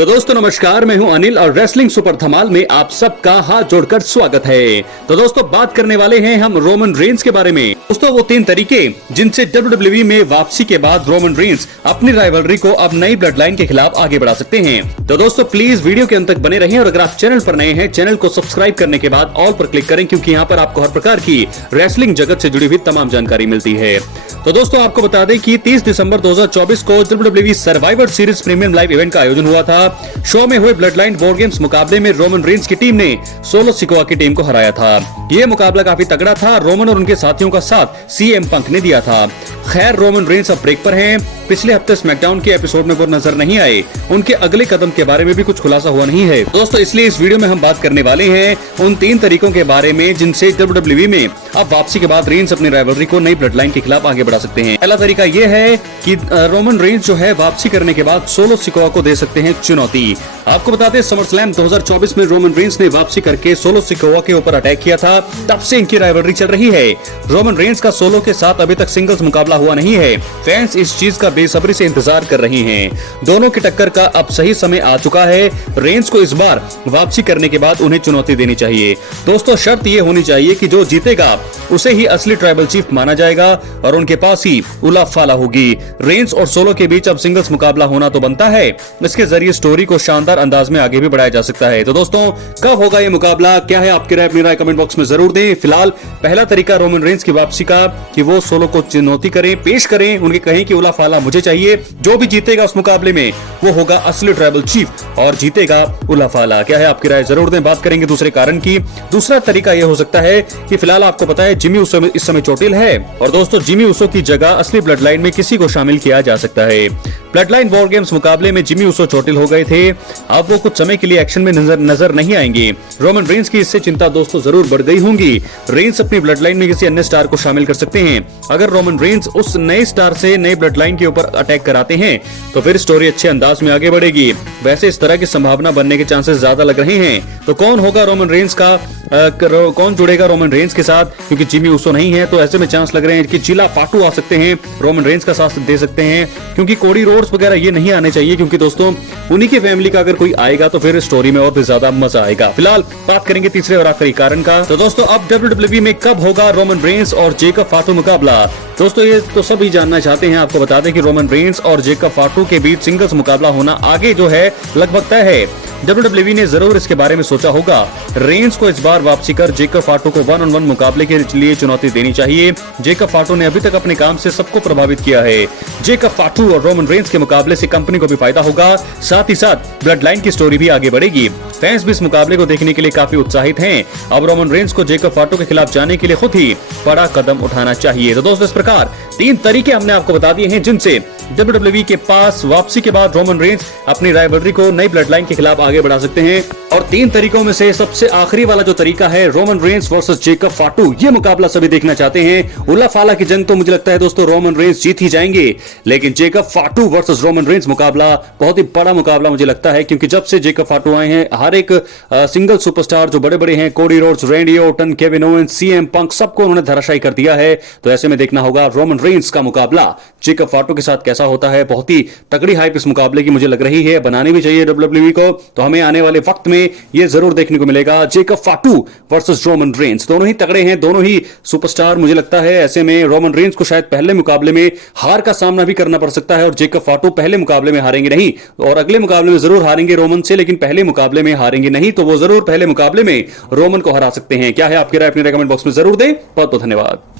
तो दोस्तों नमस्कार, मैं हूं अनिल और रेसलिंग सुपर धमाल में आप सबका हाथ जोड़कर स्वागत है। तो दोस्तों बात करने वाले हैं हम रोमन रेंस के बारे में। दोस्तों वो 3 तरीके जिनसे WWE में वापसी के बाद रोमन रेंस अपनी राइवलरी को अब नई ब्लड लाइन के खिलाफ आगे बढ़ा सकते हैं। तो दोस्तों प्लीज वीडियो के अंत तक बने रहें और अगर आप चैनल पर नए हैं चैनल को सब्सक्राइब करने के बाद ऑल पर क्लिक करें, क्योंकि यहाँ पर आपको हर प्रकार की रेसलिंग जगत से जुड़ी हुई तमाम जानकारी मिलती है। तो दोस्तों आपको बता दें कि 30 दिसंबर 2024 को WWE survivor series premium live event का आयोजन हुआ था। शो में हुए ब्लड लाइन वॉर गेम्स मुकाबले में रोमन रेंस की टीम ने सोलो सिकोआ की टीम को हराया था। यह मुकाबला काफी तगड़ा था। रोमन और उनके साथियों का साथ सीएम पंक ने दिया था। खैर रोमन रेंस अब ब्रेक पर हैं। पिछले हफ्ते स्मैकडाउन के एपिसोड में वो नजर नहीं आए। उनके अगले कदम के बारे में भी कुछ खुलासा हुआ नहीं है। दोस्तों इसलिए इस वीडियो में हम बात करने वाले हैं उन 3 तरीकों के बारे में जिनसे WWE में अब वापसी के बाद रेंस अपनी राइवलरी को नई ब्लड लाइन के खिलाफ आगे बढ़ा सकते हैं। पहला तरीका यह है कि रोमन रेंस जो है वापसी करने के बाद सोलो सिकोआ को दे सकते हैं चुनौती। आपको बता दें समरस्लैम 2024 में रोमन रेंस ने वापसी करके सोलो सिकोआ के ऊपर अटैक किया था। तब से इनकी राइवलरी चल रही है। रोमन रेंस का सोलो के साथ अभी तक सिंगल्स मुकाबला हुआ नहीं है। फैंस इस चीज का बेसब्री से इंतजार कर रहे हैं। दोनों की टक्कर का अब सही समय आ चुका है। रेंस को इस बार वापसी करने के बाद उन्हें चुनौती देनी चाहिए। दोस्तों शर्त यह होनी चाहिए कि जो जीतेगा उसे ही असली ट्राइबल चीफ माना जाएगा और उनके पास ही उला फाला होगी। रेंस और सोलो के बीच अब सिंगल्स मुकाबला होना तो बनता है। इसके जरिए स्टोरी को शानदार अंदाज में आगे भी बढ़ाया जा सकता है। तो दोस्तों कब होगा ये मुकाबला, क्या है आपकी राय, अपनी राय कमेंट बॉक्स में जरूर दें। फिलहाल पहला तरीका रोमन रेंस की वापसी का कि वो सोलो को चुनौती करें, पेश करें, उनके कहें कि उला फाला मुझे चाहिए। जो भी जीतेगा उस मुकाबले में वो होगा असली ट्राइबल चीफ और जीतेगा उला फाला। क्या है आपकी राय जरूर दें। बात करेंगे दूसरे कारण की। दूसरा तरीका यह हो सकता है कि फिलहाल आपको पता है जिमी ऊसो इस समय चोटिल है और दोस्तों जिमी ऊसो की जगह असली ब्लड लाइन में किसी को शामिल किया जा सकता है। ब्लड लाइन वॉर गेम्स मुकाबले में जिमी ऊसो चोटिल हो गए थे। अब वो कुछ समय के लिए एक्शन में नजर नहीं आएंगे। रोमन रेंस की इससे चिंता दोस्तों जरूर बढ़ गई होंगी। रेंस अपनी ब्लड लाइन में किसी अन्य स्टार को शामिल कर सकते हैं। अगर रोमन रेंस उस नए स्टार से नए ब्लड लाइन के ऊपर अटैक कराते हैं तो फिर स्टोरी अच्छे अंदाज में आगे बढ़ेगी। वैसे इस तरह की संभावना बनने के चांसेस ज्यादा लग रहे हैं। तो कौन होगा रोमन रेंस का कौन जुड़ेगा रोमन रेंस के साथ, क्योंकि जिमी ऊसो नहीं है तो ऐसे में चांस लग रहे हैं कि जिला फाटू आ सकते हैं, रोमन रेंस का साथ दे सकते हैं, क्योंकि कोडी रोड्स वगैरह ये नहीं आने चाहिए, क्योंकि दोस्तों उन्हीं की फैमिली का अगर कोई आएगा तो फिर स्टोरी में और भी ज्यादा मजा आएगा। फिलहाल बात करेंगे तीसरे और आखिरी कारण का। तो दोस्तों अब WWE में कब होगा रोमन रेंस और जेकब फाटू मुकाबला। दोस्तों ये तो सभी जानना चाहते हैं। आपको बता दें कि रोमन रेंस और जेकब फाटू के बीच सिंगल्स मुकाबला होना आगे जो है लगभग तय है। WWE ने जरूर इसके बारे में सोचा होगा। रेंस को इस बार वापसी कर जेकब फाटू को 1-on-1 मुकाबले के लिए चुनौती देनी चाहिए। जेकब फाटू ने अभी तक अपने काम से सबको प्रभावित किया है। जेकब फाटू और रोमन रेंस के मुकाबले से कंपनी को भी फायदा होगा, साथ ही साथ ब्लड लाइन की स्टोरी भी आगे बढ़ेगी। फैंस भी इस मुकाबले को देखने के लिए काफी उत्साहित हैं। अब रोमन रेंस को जेकब फाटू के खिलाफ जाने के लिए खुद ही बड़ा कदम उठाना चाहिए। तो दोस्तों इस प्रकार 3 तरीके हमने आपको बता दिए हैं जिनसे WWE के पास वापसी के बाद रोमन रेंस अपनी राइवलरी को नई ब्लड लाइन के खिलाफ आगे बढ़ा सकते हैं। और 3 तरीकों में से सबसे आखिरी वाला जो तरीका है रोमन रेंस वर्सेस जेकब फाटू, ये मुकाबला सभी देखना चाहते हैं। उला फाला की जंग तो मुझे लगता है दोस्तों रोमन रेंस जीत ही जाएंगे, लेकिन जेकब फाटू वर्सेस रोमन रेंस मुकाबला बहुत ही बड़ा मुकाबला मुझे लगता है, क्योंकि जब से जेकब फाटू आए हैं हर एक सिंगल सुपरस्टार जो बड़े बड़े हैं, Cody Rhodes, Randy Orton, Kevin Owens, CM Punk, सबको उन्होंने धराशायी कर दिया है। तो ऐसे में देखना होगा रोमन रेंस का मुकाबला जेकब फाटू के साथ कैसा होता है। बहुत ही तगड़ी हाइप इस मुकाबले की मुझे लग रही है, बनानी भी चाहिए WWE को। तो हमें आने वाले वक्त में ये जरूर देखने को मिलेगा जेकब फाटू वर्सेस रोमन रेंस। दोनों ही तगड़े हैं, दोनों ही सुपरस्टार मुझे लगता है। ऐसे में रोमन रेंस को शायद पहले मुकाबले में हार का सामना भी करना पड़ सकता है और जेकब फाटू पहले मुकाबले में हारेंगे नहीं, और अगले मुकाबले में जरूर हारेंगे रोमन से, लेकिन पहले मुकाबले में हारेंगे नहीं। तो वो जरूर पहले मुकाबले में रोमन को हरा सकते हैं। क्या है आपकी राय, अपनी कमेंट बॉक्स में जरूर दें। बहुत बहुत धन्यवाद।